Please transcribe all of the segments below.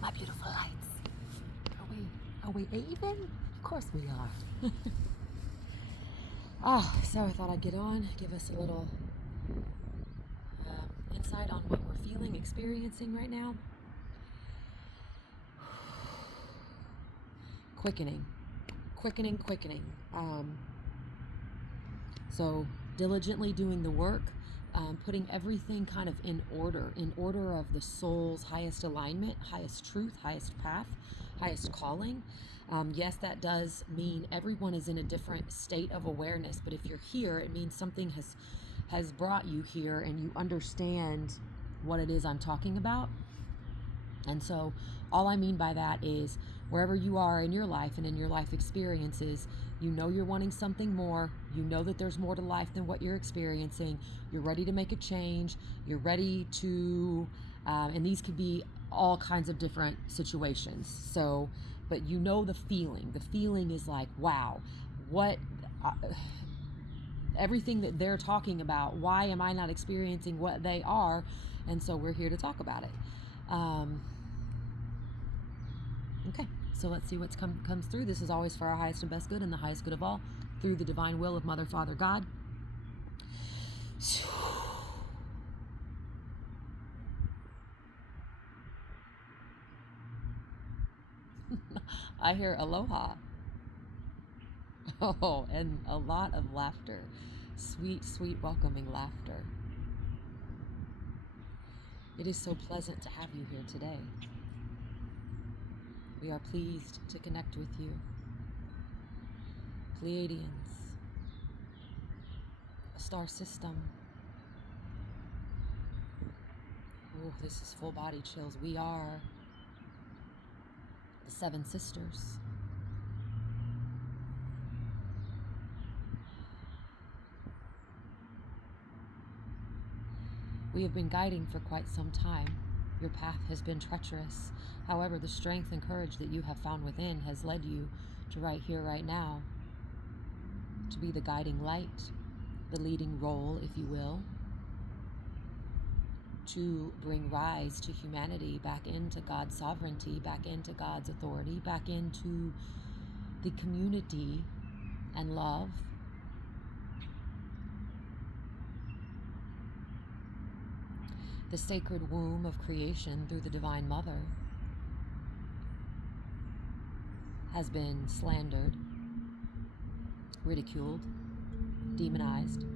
my beautiful lights. Are we even? Of course we are. So I thought I'd get on, give us a little insight on what we're feeling, experiencing right now. Quickening. So diligently doing the work, putting everything kind of in order of the soul's highest alignment, highest truth, highest path, highest calling. Yes, that does mean everyone is in a different state of awareness, but if you're here, it means something has brought you here and you understand what it is I'm talking about. And so all I mean by that is wherever you are in your life and in your life experiences, you know you're wanting something more. You know that there's more to life than what you're experiencing. You're ready to make a change. You're ready to, and these could be all kinds of different situations. So, but you know the feeling. The feeling is like, wow, what... everything that they're talking about, why am I not experiencing what they are? And so we're here to talk about it. Okay, so let's see what comes through. This is always for our highest and best good and the highest good of all, through the divine will of Mother, Father, God. I hear aloha. Oh, and a lot of laughter. Sweet, sweet, welcoming laughter. It is so pleasant to have you here today. We are pleased to connect with you. Pleiadians, a star system. Oh, this is full body chills. We are the Seven Sisters. We have been guiding for quite some time. Your path has been treacherous. However, the strength and courage that you have found within has led you to right here, right now, to be the guiding light, the leading role, if you will, to bring rise to humanity back into God's sovereignty, back into God's authority, back into the community and love. The sacred womb of creation through the Divine Mother has been slandered, ridiculed, demonized.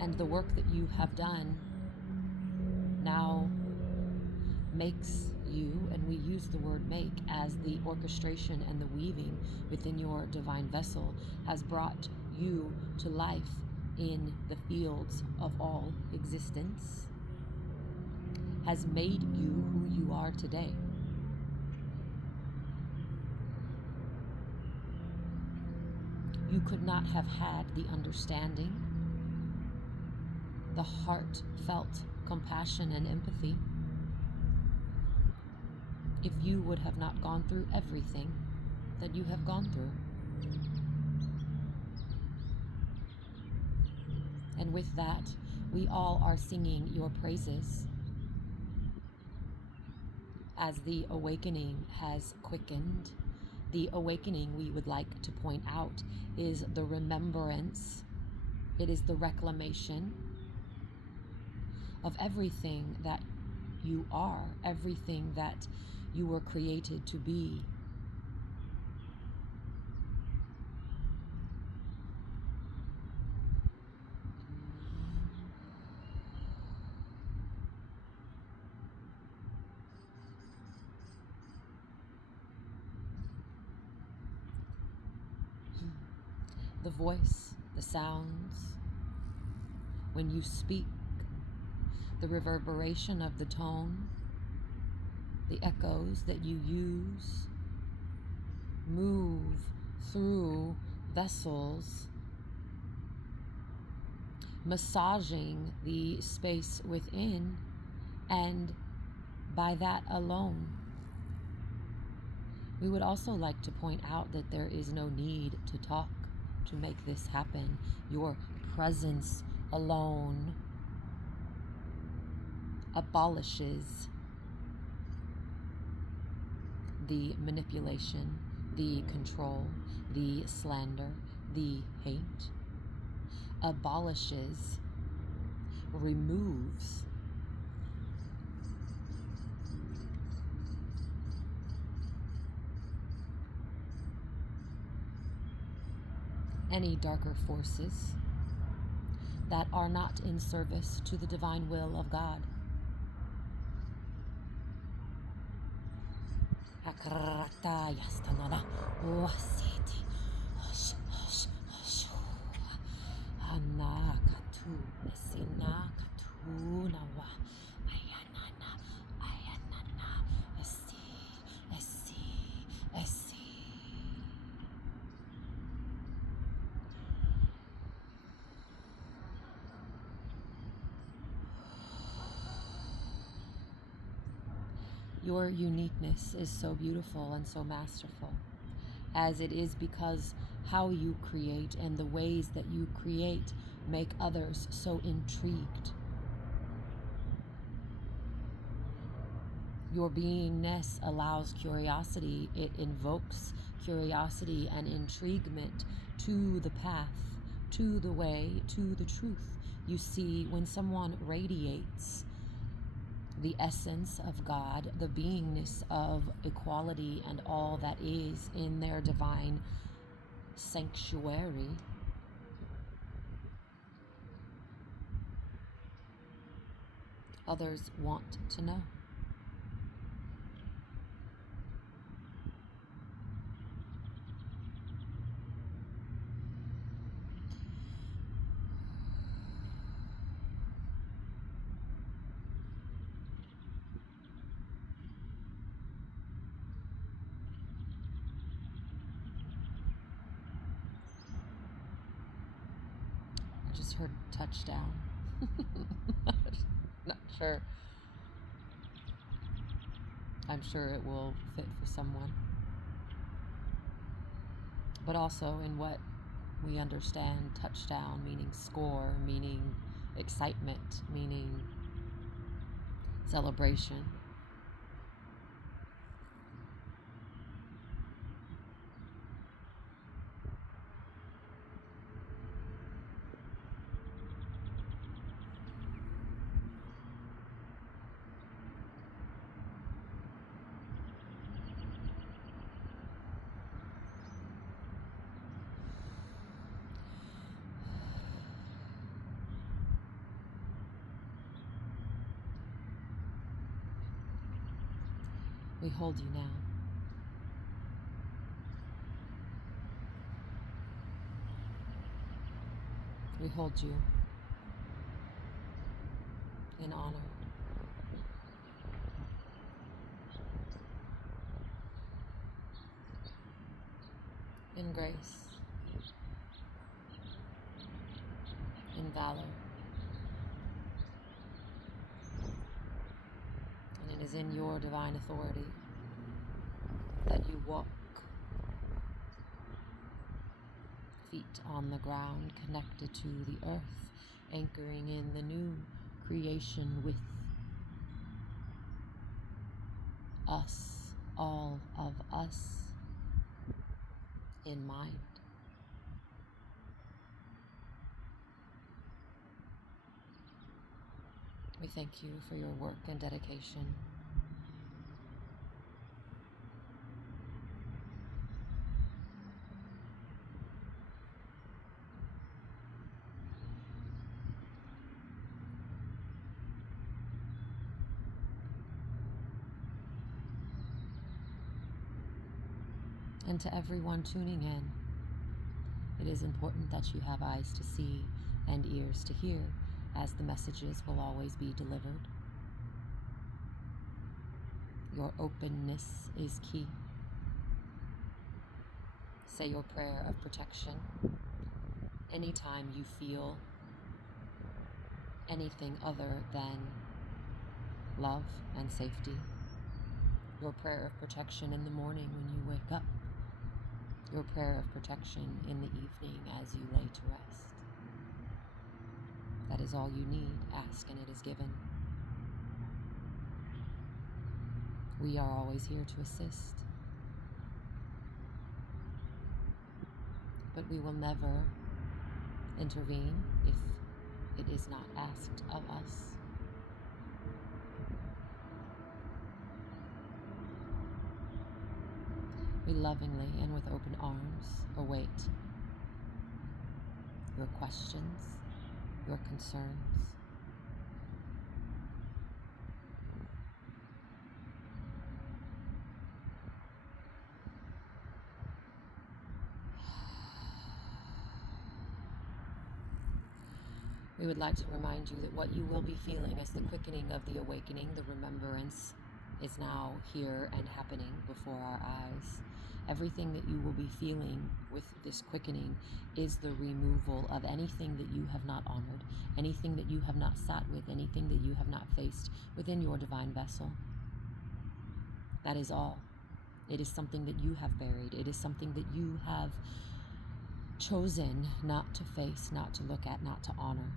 And the work that you have done now makes you, and we use the word make as the orchestration and the weaving within your divine vessel, has brought you to life in the fields of all existence, has made you who you are today. You could not have had the understanding, the heartfelt compassion and empathy if you would have not gone through everything that you have gone through. And with that, we all are singing your praises as the awakening has quickened. The awakening, we would like to point out, is the remembrance. It is the reclamation of everything that you are, everything that you were created to be. The voice, the sounds, when you speak, the reverberation of the tone, the echoes that you use, move through vessels, massaging the space within, and by that alone. We would also like to point out that there is no need to talk to make this happen. Your presence alone abolishes the manipulation, the control, the slander, the hate, abolishes, removes any darker forces that are not in service to the divine will of God. Your uniqueness is so beautiful and so masterful, as it is because how you create and the ways that you create make others so intrigued. Your beingness allows curiosity. It invokes curiosity and intriguement to the path, to the way, to the truth. You see, when someone radiates the essence of God, the beingness of equality and all that is in their divine sanctuary, others want to know. I just heard touchdown. Not sure. I'm sure it will fit for someone. But also in what we understand, touchdown meaning score, meaning excitement, meaning celebration. We hold you now. We hold you in honor, in grace, in valor. And it is in your divine authority that you walk feet on the ground, connected to the earth, anchoring in the new creation with us, all of us, in mind. We thank you for your work and dedication. And to everyone tuning in, it is important that you have eyes to see and ears to hear, as the messages will always be delivered. Your openness is key. Say your prayer of protection anytime you feel anything other than love and safety. Your prayer of protection in the morning when you wake up. Your prayer of protection in the evening as you lay to rest. That is all you need. Ask and it is given. We are always here to assist, but we will never intervene if it is not asked of us. We lovingly and with open arms await your questions, your concerns. We would like to remind you that what you will be feeling as the quickening of the awakening, the remembrance, is now here and happening before our eyes. Everything that you will be feeling with this quickening is the removal of anything that you have not honored, anything that you have not sat with, anything that you have not faced within your divine vessel. That is all. It is something that you have buried. It is something that you have chosen not to face, not to look at, not to honor.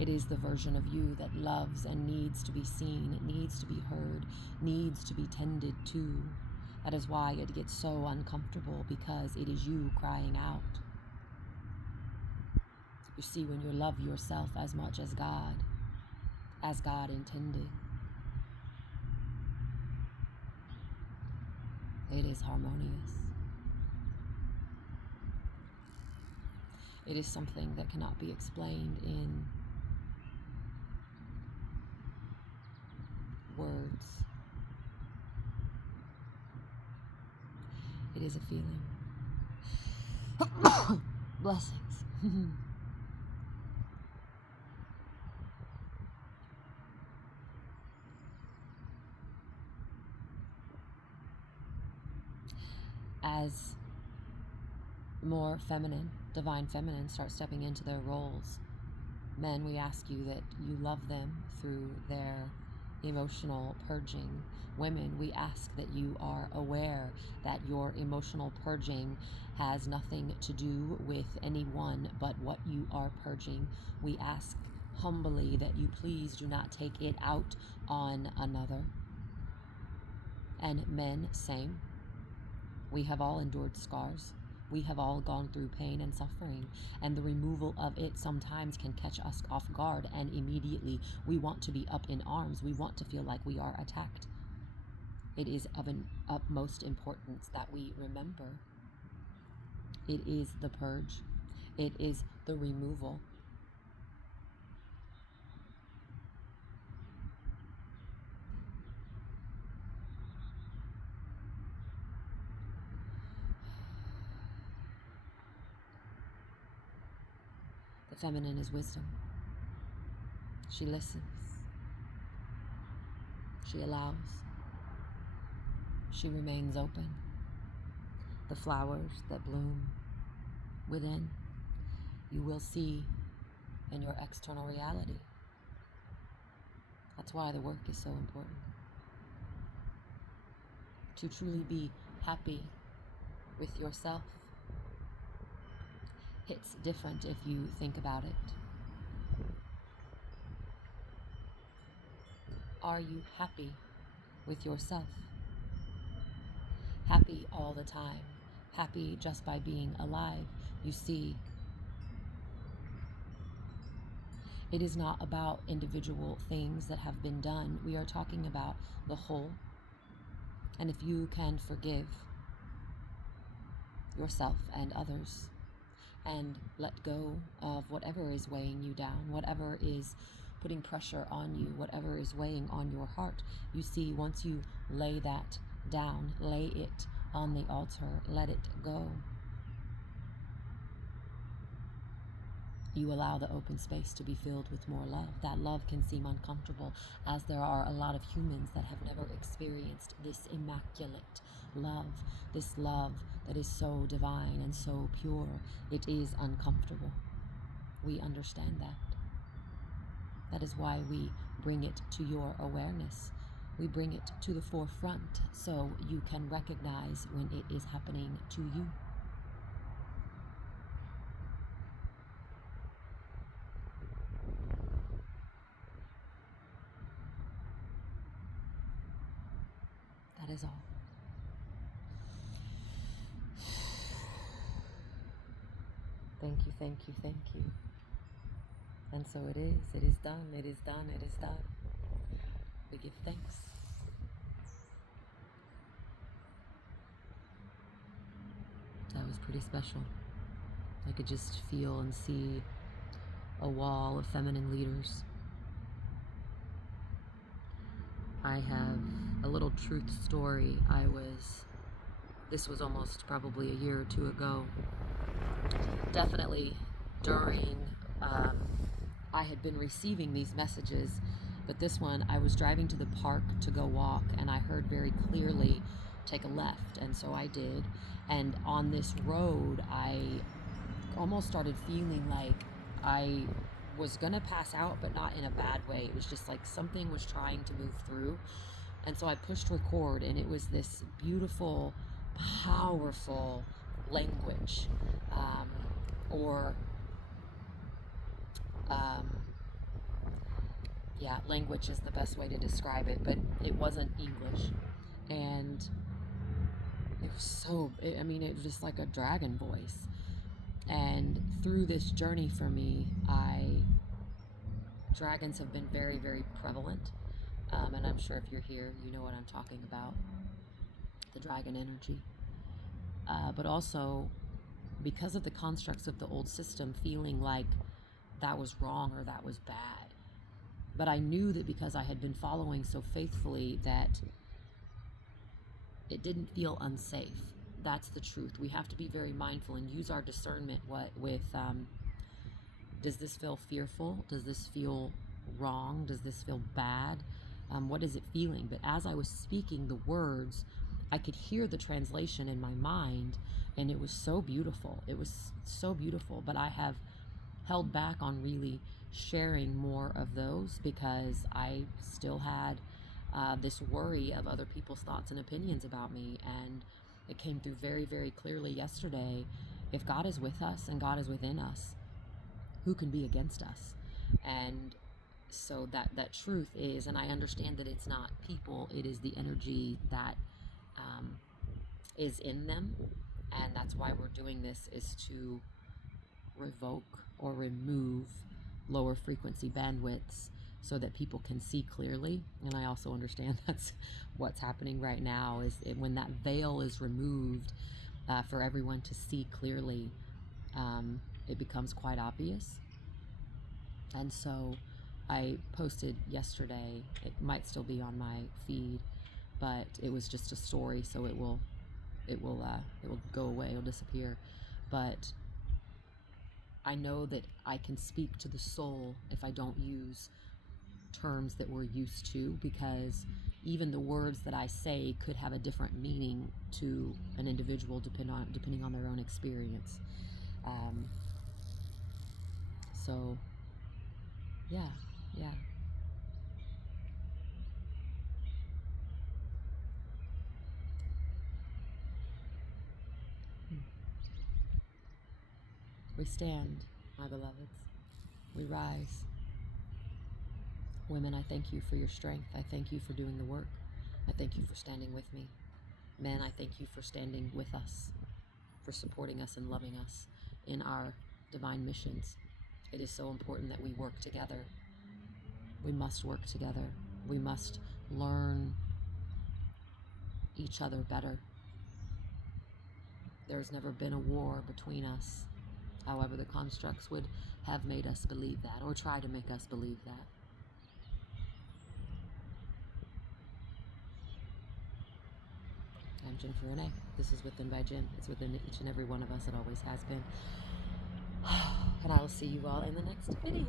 It is the version of you that loves and needs to be seen, it needs to be heard, needs to be tended to. That is why it gets so uncomfortable, because it is you crying out. You see, when you love yourself as much as God intended, it is harmonious. It is something that cannot be explained in words. It is a feeling. Blessings. As more feminine, divine feminine, start stepping into their roles, men, we ask you that you love them through their emotional purging. Women, we ask that you are aware that your emotional purging has nothing to do with anyone but what you are purging. We ask humbly that you please do not take it out on another. And men, same. We have all endured scars. We have all gone through pain and suffering, and the removal of it sometimes can catch us off guard, and immediately we want to be up in arms. We want to feel like we are attacked. It is of an utmost importance that we remember. It is the purge. It is the removal. The feminine is wisdom. She listens. She allows. She remains open. The flowers that bloom within, you will see in your external reality. That's why the work is so important. To truly be happy with yourself hits different if you think about it. Are you happy with yourself? Happy all the time. Happy just by being alive. You see, it is not about individual things that have been done. We are talking about the whole. And if you can forgive yourself and others and let go of whatever is weighing you down, whatever is putting pressure on you, whatever is weighing on your heart, you see, once you lay that down, lay it on the altar, let it go, you allow the open space to be filled with more love. That love can seem uncomfortable, as there are a lot of humans that have never experienced this immaculate love, this love that is so divine and so pure. It is uncomfortable. We understand that. That is why we bring it to your awareness. We bring it to the forefront so you can recognize when it is happening to you. Thank you, thank you, thank you. And so it is. It is done. It is done. It is done. We give thanks. That was pretty special. I could just feel and see a wall of feminine leaders. I have a little truth story. This was almost probably a year or two ago. Definitely during, I had been receiving these messages, but this one, I was driving to the park to go walk, and I heard very clearly, take a left, and so I did. And on this road, I almost started feeling like I was gonna pass out, but not in a bad way. It was just like something was trying to move through. And so I pushed record, and it was this beautiful, powerful language, or yeah, language is the best way to describe it, but it wasn't English. And it was it was just like a dragon voice. And through this journey for me, dragons have been very, very prevalent. And I'm sure if you're here, you know what I'm talking about, the dragon energy. But also, because of the constructs of the old system, feeling like that was wrong or that was bad. But I knew that because I had been following so faithfully that it didn't feel unsafe. That's the truth. We have to be very mindful and use our discernment does this feel fearful? Does this feel wrong? Does this feel bad? What is it feeling? But as I was speaking the words, I could hear the translation in my mind, and it was so beautiful. It was so beautiful. But I have held back on really sharing more of those because I still had this worry of other people's thoughts and opinions about me. And it came through very, very clearly yesterday. If God is with us and God is within us, who can be against us? And so that truth is, and I understand that it's not people, it is the energy that is in them. And that's why we're doing this, is to revoke or remove lower frequency bandwidths so that people can see clearly. And I also understand that's what's happening right now, is when that veil is removed for everyone to see clearly, it becomes quite obvious. And so I posted yesterday, it might still be on my feed, but it was just a story, so it will go away, it'll disappear. But I know that I can speak to the soul if I don't use terms that we're used to, because even the words that I say could have a different meaning to an individual depending on their own experience. So yeah. We stand, my beloveds. We rise. Women, I thank you for your strength. I thank you for doing the work. I thank you for standing with me. Men, I thank you for standing with us, for supporting us and loving us in our divine missions. It is so important that we work together. We must work together. We must learn each other better. There's never been a war between us. However, the constructs would have made us believe that, or try to make us believe that. I'm Jennifer Renee. This is Within by Jen. It's within each and every one of us. It always has been. And I will see you all in the next video.